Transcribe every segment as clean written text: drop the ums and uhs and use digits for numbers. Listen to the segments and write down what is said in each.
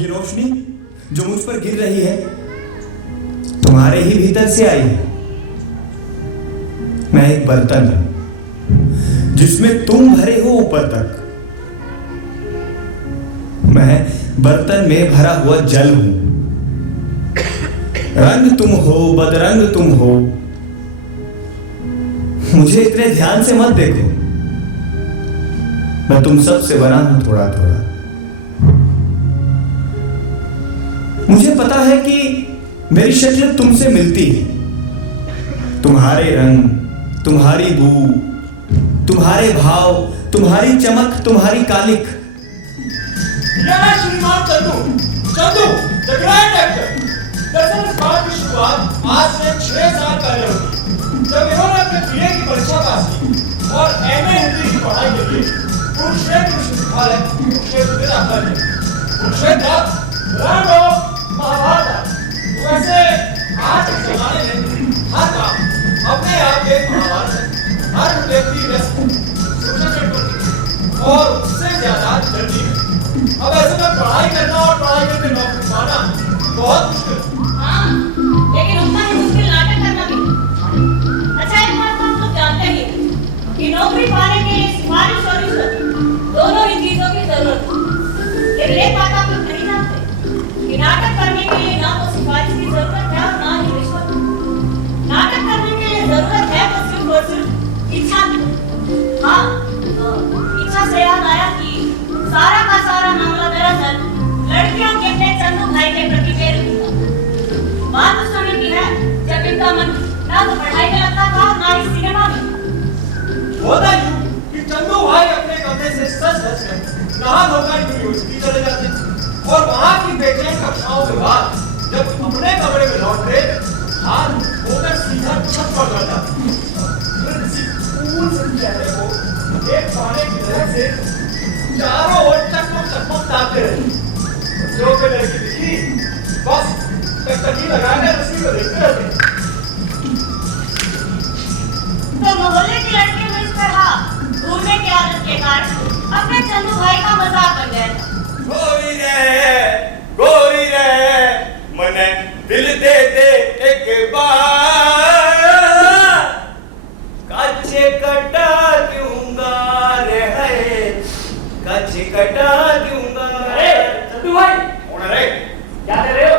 ये रोशनी जो मुझ पर गिर रही है तुम्हारे ही भीतर से आई है। मैं एक बर्तन हूं जिसमें तुम भरे हो ऊपर तक। मैं बर्तन में भरा हुआ जल हूं। रंग तुम हो, बदरंग तुम हो। मुझे इतने ध्यान से मत देखो, मैं तुम सब से बना हूं थोड़ा थोड़ा। मुझे पता है कि मेरी शक्ल तुमसे मिलती है। तुम्हारे रंग, तुम्हारी बू, तुम्हारे भाव, तुम्हारी चमक, तुम्हारी कालिक। श्रीमान चंदू द ग्रैंड एक्टर। दरअसल इस बात की शुरुआत आज से 6 साल पहले हुई, जब इन्होंने अपने बीए की परीक्षा पास की और एमए हिंदी की पढ़ाई के लिए कुरुक्षेत्र विश्वविद्यालय कुरुक्षेत्र में दाखिला लिया। कुरुक्षेत्र रण ऑफ महाभारत। वैसे आज के जमाने में हर काम अपने आप एक महाभारत है। हर व्यक्ति व्यस्त सोशल नेटवर्किंग और उससे ज्यादा जल्दी है। अब ऐसे में पढ़ाई करना और पढ़ाई करके नौकरी पाना बहुत मुश्किल है। हाँ, लेकिन उतना ही मुश्किल नाटक करना भी। अच्छा, एक बात तो हम लोग जानते ही कि नौकरी पाने के लिए सिफारिश और रिश्वत दोनों ही चीजों की जरूरत है। लेकिन एक बात आप लोग नहीं जानते कि नाटक करने के लिए ना तो सिफारिश की जरूरत है और ना ही रिश्वत। नाटक करने के लिए जरूरत है तो सिर्फ और सिर्फ इच्छा की। हाँ, इच्छा से याद आया कि सारा का सारा मामला दरअसल लड़कियों के अपने चंदू भाई के प्रति प्रेरित था। बात उस समय की है जब इनका मन ना तो पढ़ाई में लगता था और ना ही सिनेमा में। होता यूं कि चंदू भाई अपने कमरे से सच कर नहा धोकर यूनिवर्सिटी चले जाते और वहां की बेचैन कक्षाओं के बाद जब अपने कमरे में लौटते हाथ धोकर सीधा छत पर चढ़ जाते। फिर किसी फूल से चेहरे को एक पाने की तरह से चारों ओर चकमक ताकते रहे। जो कोई लड़की दिखी बस टकटकी लगाकर उसी को देखते रहते। तो मोहल्ले की लड़कियों में इस तरह घूमने की आदत के कारण अपने चंदू भाई का मजाक बन गया था। गोरी रे मने दिल दे दे एक बार, काचे कटा दूंगा रे है, काचे कटा दूंगा। चंदू भाई कौन रे? क्या कर रहे हो?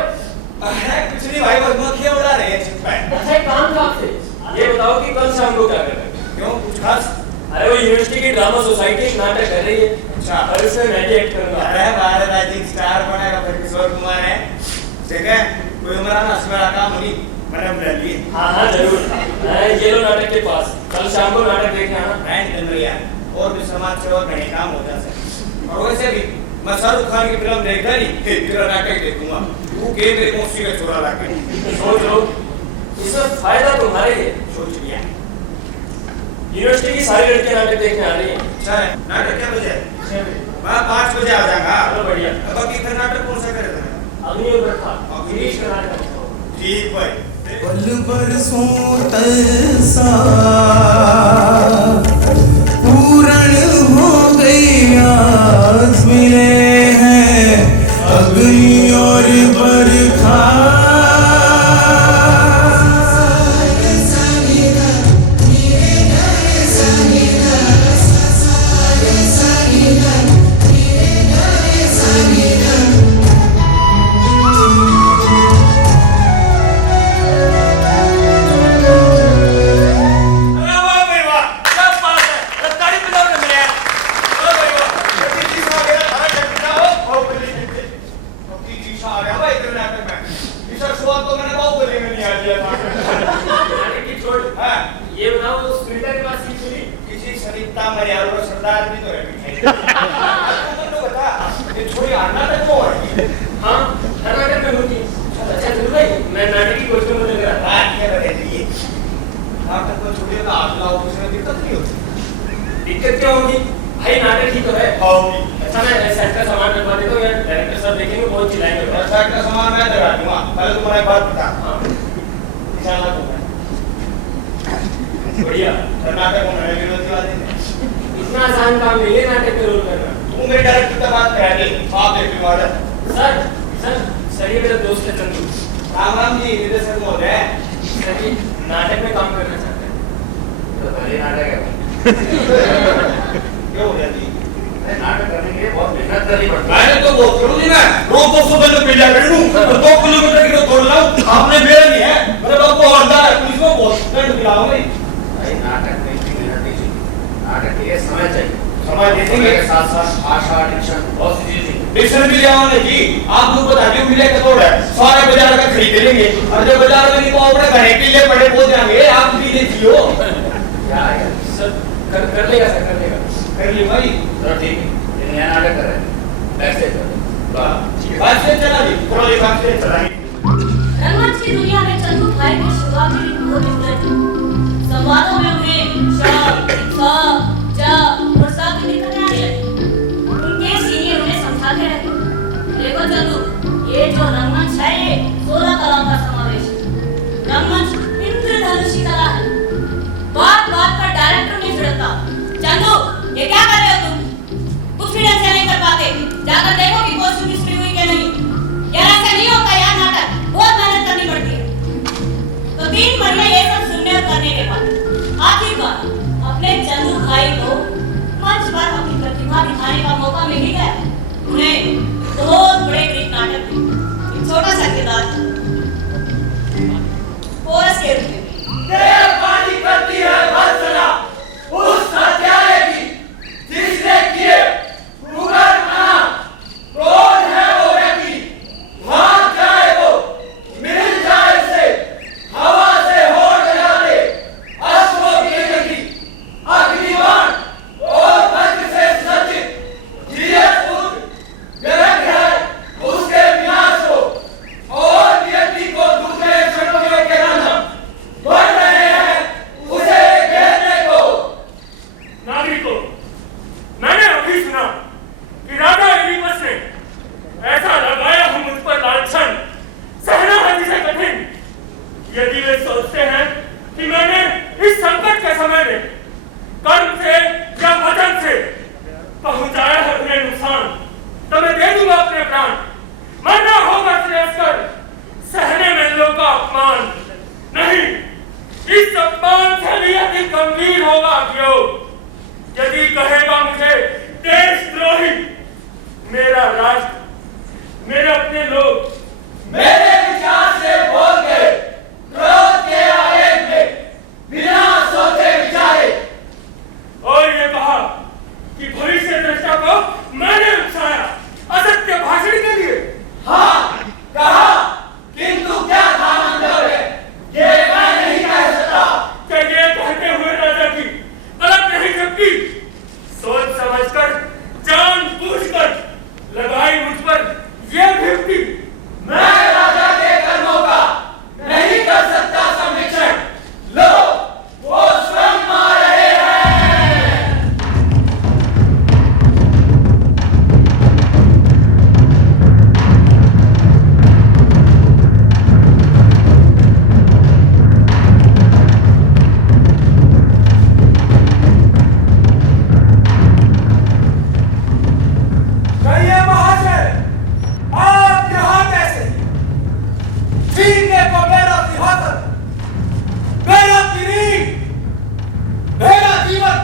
कुछ नहीं भाई, बस मक्खियां उड़ा रहे हैं छत पे। अच्छा, एक काम था आपसे। ये बताओ कि कल शाम को क्या कर रहे हो? क्यों, कुछ खास? अरे वो यूनिवर्सिटी की ड्रामा सोसाइटी एक नाटक कर रही है। अच्छा, और उसमें मैं भी एक्ट करूंगा। अरे भारत राइजिंग स्टार बनेगा फिर किशोर कुमार है। ठीक है, कोई हमारा नस्बरा काम नहीं, मैंने बुला लिए। हाँ जरूर। ये लो नाटक के पास, कल शाम को नाटक देखने आना। मैं निकल रहा और भी समाज से और घने काम होता है। और वैसे भी मैं शाहरुख खान की फिल्म देखकर ही तेरा नाटक देखूंगा। तू के मेरे मौसी का चोरा लाके सोच लो, इसमें फायदा तुम्हारे ही है। सोच लिया। यूनिवर्सिटी की सारी लड़कियां नाटक देखने आ रही हैं। अच्छा है, नाटक क्या बजे? 6 बजे। मैं 5 बजे आ जाऊंगा। चलो बढ़िया। अब बाकी फिर नाटक कौन सा करेगा? अग्नि और प्रथा, अग्निश का नाटक। ठीक भाई। पल बरसों तरसा पूर्ण हो गई, आज मिले हैं अग्नि और बरखा। दिक्कत क्या होगी भाई? नाटक ही तो है। अच्छा, मैं सेट का सामान रखवा देता हूँ यार, डायरेक्टर साहब देखेंगे बहुत चिल्लाएंगे। सेट का सामान मैं लगा दूंगा। पहले तुम्हारा एक बात बता। हाँ इंशाल्लाह दूंगा। बढ़िया। नाटक में मैं विरोधी वाले इतना आसान काम नहीं है नाटक का रोल करना। तू मेरे डायरेक्टर से बात करा दे, आप देख लो। सर ये मेरा दोस्त है चंदू। राम राम जी, निर्देशक महोदय। सर ये नाटक में काम करना चाहते हैं। तो भले नाटक है। क्यों हो जाती? अरे नाटक करने के लिए बहुत मेहनत करनी पड़ती है। मैंने तो बहुत करूँ जी, मैं रोज 200 रुपए तो पिला कर लूँ, 2 किलोमीटर की तो दौड़ लाऊं। आपने मेरा नहीं है, मेरे बाप को हवलदार है, पुलिस को बहुत दंड दिलाऊंगा। भाई नाटक में इतनी मेहनत नहीं चाहिए। नाटक के लिए समय चाहिए। समय दे देंगे। के साथ साथ भाषा, डिक्शन, बहुत सी चीजें चाहिए। डिक्शन भी ले आओगे जी, आप लोग बता दियो मिले कतोड़ है, सारे बाजार का खरीद लेंगे, और जो बाजार में नहीं पाओगे घरे के लिए बड़े पहुंच जाएंगे, आप भी देखियो। क्या है सर कर लेगा सर, कर लेगा, कर ली भाई। चलो ठीक है, ये नया नाटक कर रहे हैं, बैक स्टेज कर। बात से चला जी, थोड़ा ये बात से चला। रंगमंच की दुनिया में चंदू भाई की शुरुआत भी बहुत दिक्कत थी। संवादों में उन्हें श, ख, ज और स की दिक्कतें आने लगी। उनके सीनियर उन्हें समझाते रहते, देखो चंदू, ये जो रंगमंच है ये 16 कलाओं का समावेश है। रंगमंच इंद्रधनुषी कला है। बात बात पर डायरेक्टर नहीं छिड़कता। चंदू, ये क्या कर रहे हो तुम? कुछ भी ढंग से नहीं कर पाते। जाकर देखो कि कोई सुनिश्चित हुई कि नहीं। यार ऐसा नहीं होता यार, नाटक बहुत मेहनत करनी पड़ती है। तो 3 महीने ये सब सुनने और करने के बाद आखिरकार अपने चंदू भाई को मंच पर अपनी प्रतिभा दिखाने का मौका मिल ही गया। उन्हें बहुत बड़े ग्रीक नाटक में एक छोटा सा किरदार कोरस के रूप में देववाणी करती है भर्त्सना उस हत्यारे की जिसने किए क्रूर मना। कौन है वो व्यक्ति? भाग जाए वो, मिल जाए से, हवा से होठ लगा दे, अश्वों की गति, अग्निबाण और वज्र से सज्जित जियत पुत्र ग्रह है उसके विनाश को, और व्यक्ति को दूसरे शत्रुओं के नाम बढ़ रहे हैं उसे घेरने को। नागरिकों, मैंने अभी सुना कि राजा एलिपस ने ऐसा लगाया हूं मुझ पर लांछन, सहना है जिसे कठिन। यदि वे सोचते हैं कि मैंने इस संकट के समय में कर्म से या वचन से पहुंचाया है उन्हें नुकसान, तो मैं दे दूंगा अपने प्राण। मरना होगा श्रेयस्कर, सहने में लोगों का अपमान नहीं। इस अपमान से भी अधिक गंभीर होगा अभियोग यदि कहेगा मुझे देशद्रोही। मेरा राष्ट्र, मेरे अपने लोग मेरे विचार से बोल गए, क्रोध के आवेग में बिना सोचे विचारे। और ये कहा कि भविष्य दृष्टा को मैंने उकसाया असत्य भाषण के लिए। हाँ कहा, किंतु क्या था मंतव्य ये मैं नहीं कह सकता। क्या ये कहते हुए राजा की गलत नहीं जबकि सोच समझकर जानबूझकर लगाई मुझ पर ये भिड़ती। मैं राजा के कर्मों का नहीं कर सकता समीक्षण। लो वो स्वयं आ रहे हैं। कहिए महाशय, आप यहाँ कैसे? छीनने को मेरा सिंहासन, मेरा किरीट, मेरा जीवन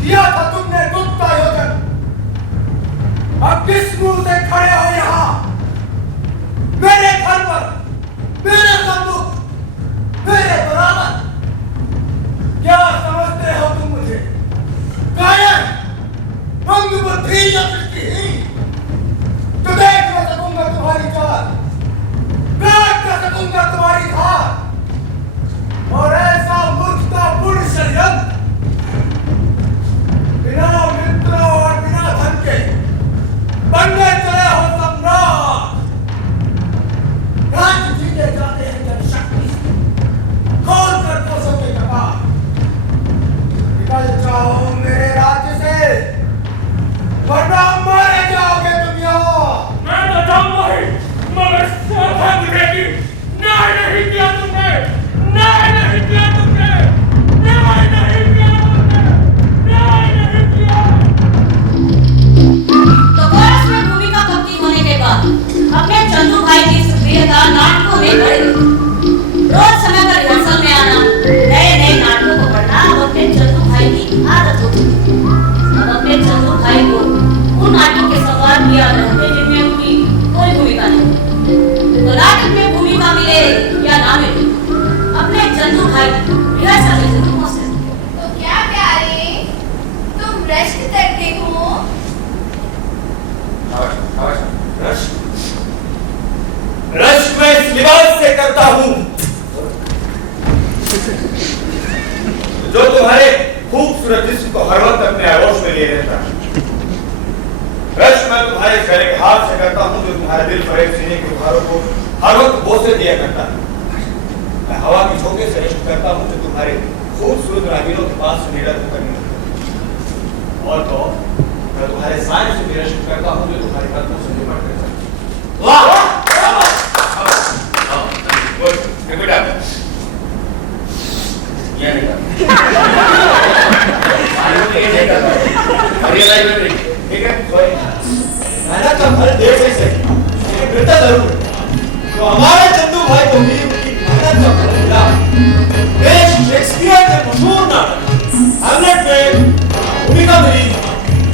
दिया था तुमने गुप्त आयोजन। अब किस मुंह से खड़े हो यहाँ मेरे घर पर, मेरे सम्मुख, मेरे बराबर? क्या समझते हो तुम मुझे? कायर, मंद बुद्धि या दृष्टिहीन? तो देख न सकूंगा तुम्हारी चाल, काट न सकूंगा तुम्हारी धार। और ऐसा मूर्खतापूर्ण षड्यंत्र बिना मित्र और बिना धन के बनने चले हो सम्राट। राज्य जीते जाते हैं जब शक्ति से, खोल कर तुम्हारे खूबसूरत जिस्म को हर वक्त अपने आगोश में लिए रहता है। रश्क मैं तुम्हारे गले के हाथ से करता हूँ जो तुम्हारे दिल फरेब सीने के उभारों को हर वक्त बोसे दिया करता है। मैं हवा के झोंके से इश्क करता हूँ जो तुम्हारे खूबसूरत रागीरों के पास से निडर होकर निकलता है। और तो मैं तुम्हारे साय से भी इश्क करता हूँ जो तुम्हारे कदमों से निपट करता है। वाह गुड ये नहीं करता ठीक है मेहनत का फल देख नहीं सकती लेकिन बेटा जरूर तो हमारे चंदू भाई को भी उनकी मेहनत का फल मिला। शेक्सपियर के मशहूर नाटक हैमलेट में भूमिका मिली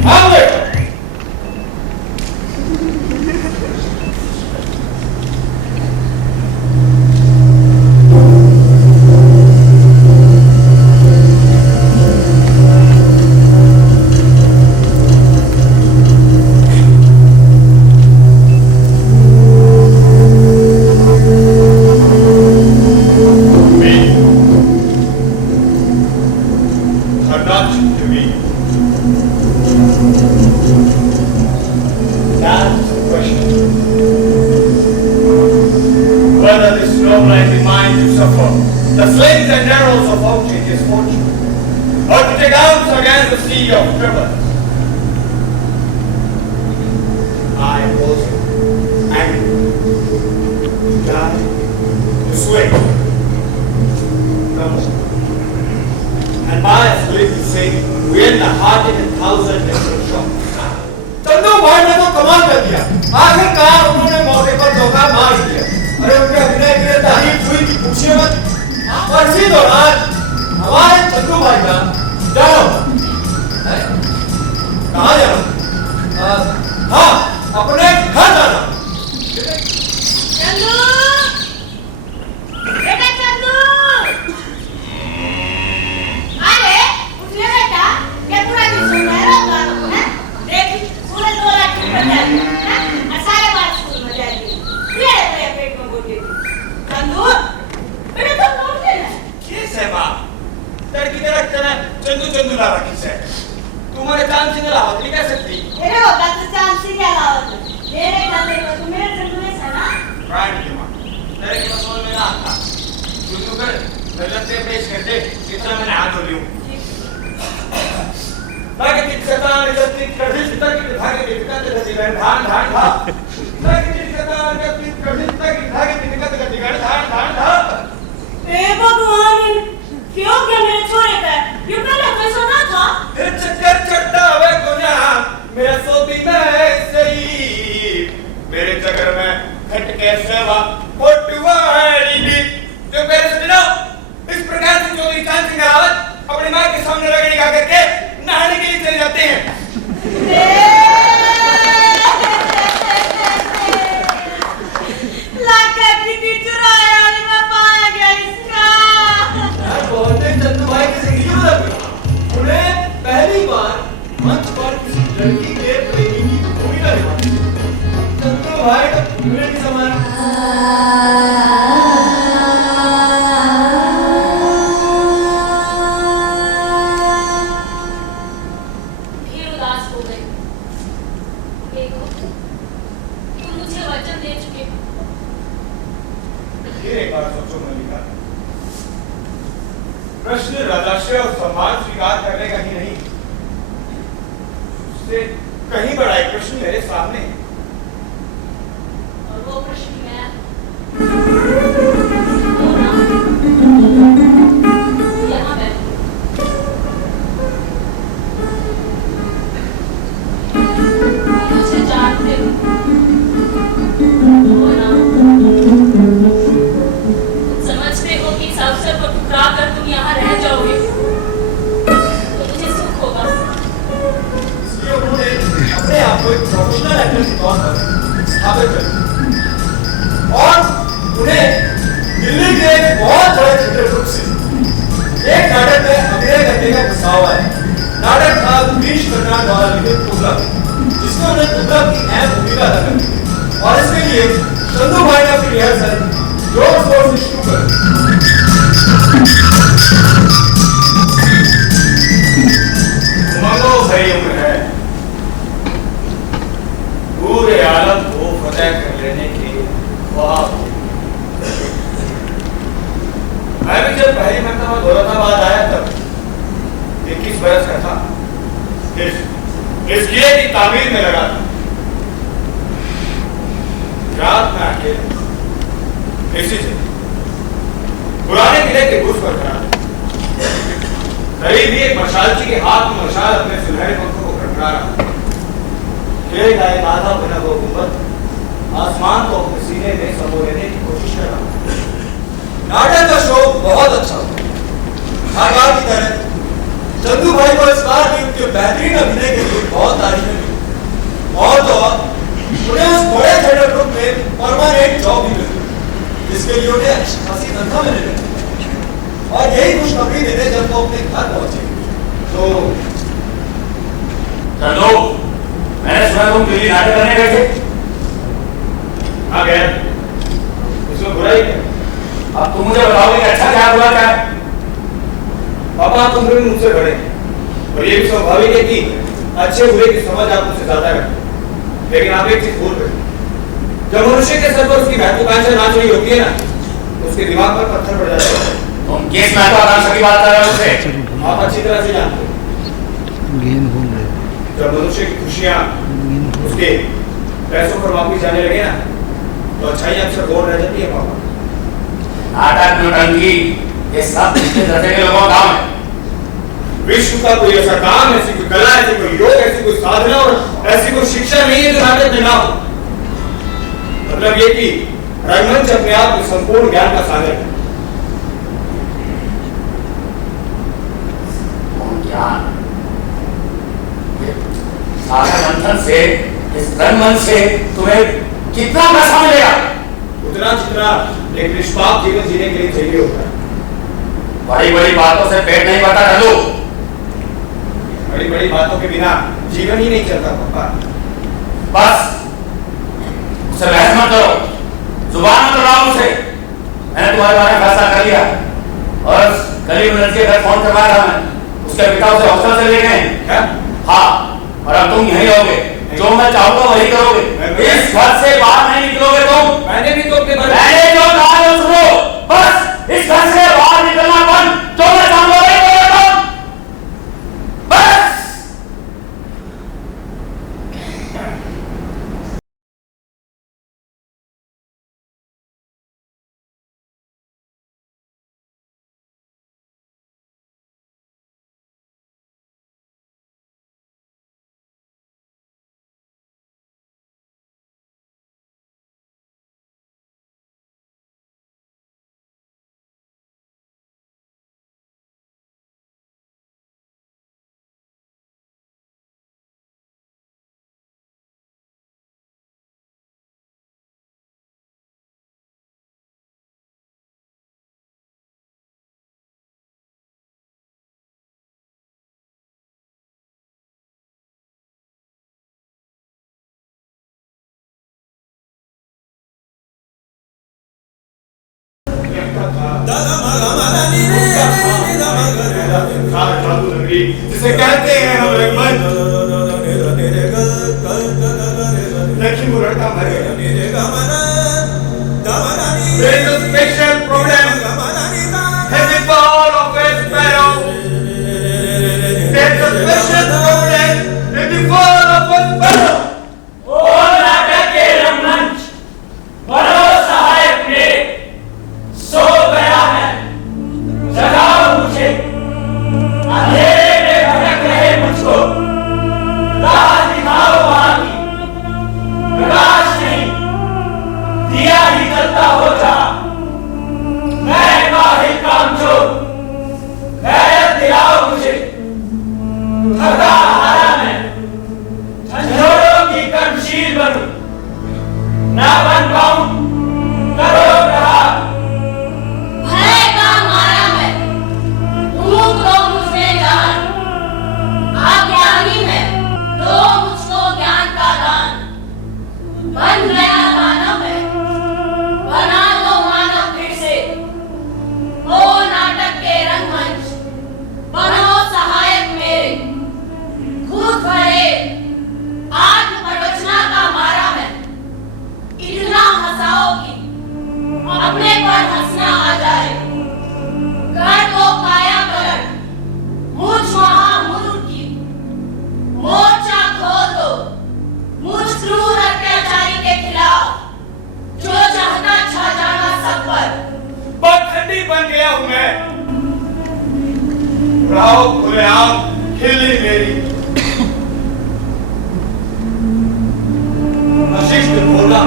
Hamlet. The slings and arrows of fortune is fortune, or to take out against the sea of river. I was angry, to die, to swing, no more. And my ability to say, we in the heart in 1,000 different shots. Chandu भाई ने तो कमाल कर दिया। आखिरकार उन्होंने मौके पर धोखा मार दिया। अरे उनके अभिनय की तारीफ हुई कि पूछिए मत। और इसी दौरान हमारे चंदू भाई का जाओ कहाँ जाना? हाँ अपने घर जाना। चंदू बेटा चंदू अरे उठिए बेटा क्या पूरा दिन सो रहा है देख पूरे 2 लाख रुपए जाएंगे हैं और सारे बात स्कूल में जाएंगे ये तेरे पेट में बोल चंदू बेटा तुम कौन है ये सेवा लड़की तेरा तना चंदू चंदू ला रखी से तुम्हारे चांद से लावत नहीं कर सकती। अरे वो बात चांद से क्या लावत मेरे खाते में तुम मेरे चंदू में है ना राइट की मां तेरे की मसोल में ना आता तू कर गलत से पेश कर दे इतना मैंने हाथ धो लियो बाकी की शैतान इज्जत कर दी तक की धागे के निकल के दिगाड़ धान धान धा बाकी की शैतान के कर दी तक की धागे के निकल के दिगाड़ धान धान धा। ए भगवान क्यों क्या मेरे छोरे का ये पहले कोई सुना था फिर चक्कर चढ़ता हुआ गुना मेरा सोती में सही मेरे चक्कर में खट के सेवा कोटवाड़ी भी जो मेरे सुनो इस प्रकार से चौधरी चांद सिंह रावत अपनी मां के सामने रगड़ी खा करके नहाने के लिए चले जाते हैं। लाके कितनी चुराया वाली मैं पाया गया इसका बोलते चंदू भाई की जिंदगी बदल गई। उन्हें पहली बार मंच पर किसी लड़की के प्रेमी की भूमिका निभाई। चंदू भाई का पूरे की समान फिर उदास हो गए देखो तुम मुझे वचन दे चुके हो ये एक बार सोचो मल्लिका प्रश्न राजाश्रय और सम्मान स्वीकार करने का ही नहीं उससे कहीं बड़ा एक प्रश्न मेरे सामने है। और वो प्रश्न मैं यहाँ बैठू मुझे जानते हो वो ना समझते हो कि इस अवसर को ठुकरा कर तुम यहाँ रह जाओगे तो मुझे सुख होगा इसलिए उन्होंने अपने आप को एक प्रोफेशनल एक्टर के तौर पर स्थापित कर दिया और उन्हें दिल्ली के एक बहुत बड़े थिएटर ग्रुप से एक नाटक में अभिनय करने का प्रस्ताव आया। नाटक था ग्रीश कर्नाड द्वारा लिखित तुगलक जिसमें उन्हें तुगलक की अहम भूमिका अदा करनी थी और इसके लिए चंदू भाई ने अपनी रिहर्सल जोर शोर से शुरू कर दी। 21 बरस का था। इस किले की तामीर में लगा था। रात में अकेले इसी से पुराने किले के बुर्ज पर खड़ा था। करीब ही एक मशालची के हाथ में मशाल अपने सुनहरे पंखों को खड़खड़ा रहा था। किले का एक आधा बना हुआ गुंबद आसमान को अपने सीने में समो लेने की कोशिश कर रहा था। नाटक का शो बहुत अच्छा हुआ। हर बार की तरह चंदू भाई को इस बार भी उनके बेहतरीन अभिनय के लिए बहुत तारीफें मिली और तो और उन्हें उस बड़े थिएटर ग्रुप में परमानेंट जॉब भी मिली, जिसके लिए उन्हें अच्छी खासी तनख्वाह मिलने लगी। और यही खुशखबरी देने जब वो अपने घर पहुंचे तो चंदू, मैंने सुना तुम दिल्ली नाटक करने गए थे। हाँ गया, इसमें बुराई क्या? अब तुम मुझे बताओगे कि अच्छा क्या बुरा क्या है? पापा आप उम्र में मुझसे बड़े और ये भी स्वाभाविक है कि अच्छे बुरे की समझ आप मुझसे ज्यादा है। लेकिन आप एक चीज भूल गए, जब मनुष्य के सर पर उसकी महत्वाकांक्षा ना चढ़ी होती है ना, तो उसके दिमाग पर पत्थर पड़ जाता है। तुम किस महत्वाकांक्षा की बात कर रहे हो उससे? आप अच्छी तरह से जानते हो। जब मनुष्य की खुशियां उसके पैसों पर वापस जाने लगे ना, तो अच्छाई अक्सर गौर रह जाती है पापा। नाटक नौटंकी ये सब पिछले दर्जे के लोगों का काम है। विश्व का कोई ऐसा काम, ऐसी कोई कला, ऐसी कोई योग, ऐसी कोई साधना और ऐसी कोई शिक्षा नहीं है जो नाटक में ना हो। मतलब ये कि रंगमंच अपने आप में संपूर्ण ज्ञान का सागर है। ज्ञान सागर मंथन से, इस रंगमंच से तुम्हें कितना पैसा मिलेगा? उतना जितना एक निष्पाप जीवन जीने के लिए चाहिए होता है। बड़ी बड़ी बातों से पेट नहीं भरता चंदू। बड़ी बड़ी बातों के बिना जीवन ही नहीं चलता पापा। बस उससे बहस मत करो, जुबान मत लड़ाओ मुझसे। मैंने तुम्हारे बारे में फैसला कर लिया और गरीब लड़के घर फोन करवाया था मैं। उसके पिता उसे हॉस्टल से ले गए। क्या? हाँ, और अब तुम यहीं रहोगे। जो मैं चाहूंगा वही करोगे। इस घर से बाहर नहीं निकलोगे तुम। मैंने भी तो अपने बारे मैंने जो कहा है सुनो। बस इस घर से बाहर निकलना बंद। जो मैं चाहूंगा वही करोगे तुम। बस। जिसे कहते हैं हम रंगमंच, लेकिन वो लड़का मर गया। There is a special problem in the fall of a sparrow. There is a special problem in the fall of a sparrow. ओ नाटक के रंगमंच, भरोसा है अपने, सो गया है, जगाओ मुझे, अंधेरे में भटक रहे मुझको, राह दिखाओ वहाँ की, प्रकाश नहीं, आओ खुलेआम खिल्ली मेरी अशिष्ट बोला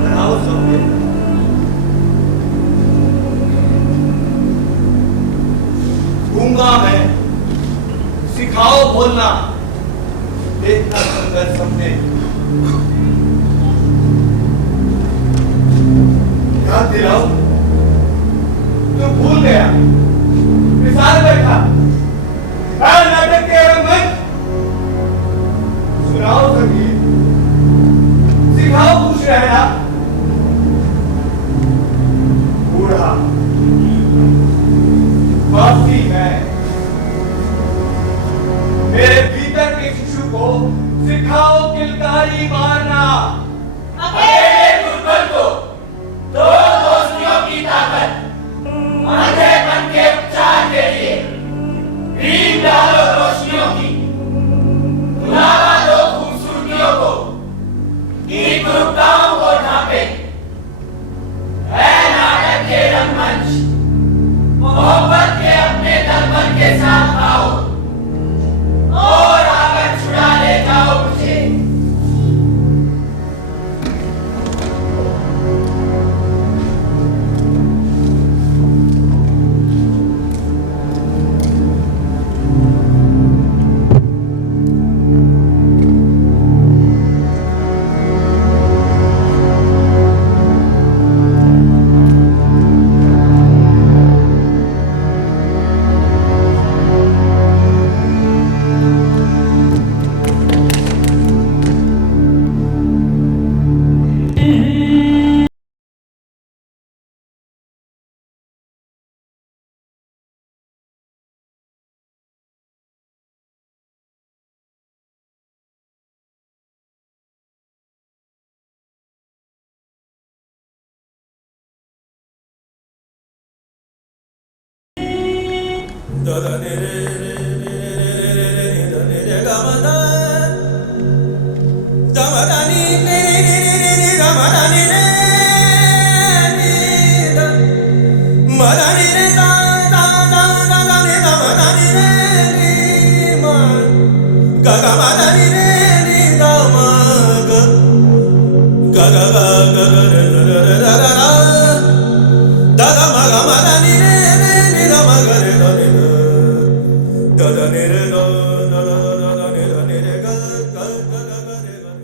बनाओ सबके गूंगा मैं सिखाओ बोलना देखना सुंदर सपने याद दिलाओ तू भूल गया मिसाल बैठा नाटक के रंगमंच सुनाओ संगीत सिखाओ खुश रहना बूढ़ा बाकी मैं मेरे भीतर के शिशु को सिखाओ किलकारी मारना अकेले दुर्बल को दो दोस्तियों की ताकत अंधेपन के उपचार के लिए बीम डालो रोशनियों की बुलावा दो खूबसूरतियों को की कुरूपताओं को ढांपे है नाटक के रंगमंच मोहब्बत के अपने दलबन के साथ आओ और आकर छुड़ा ले जाओ मुझे da da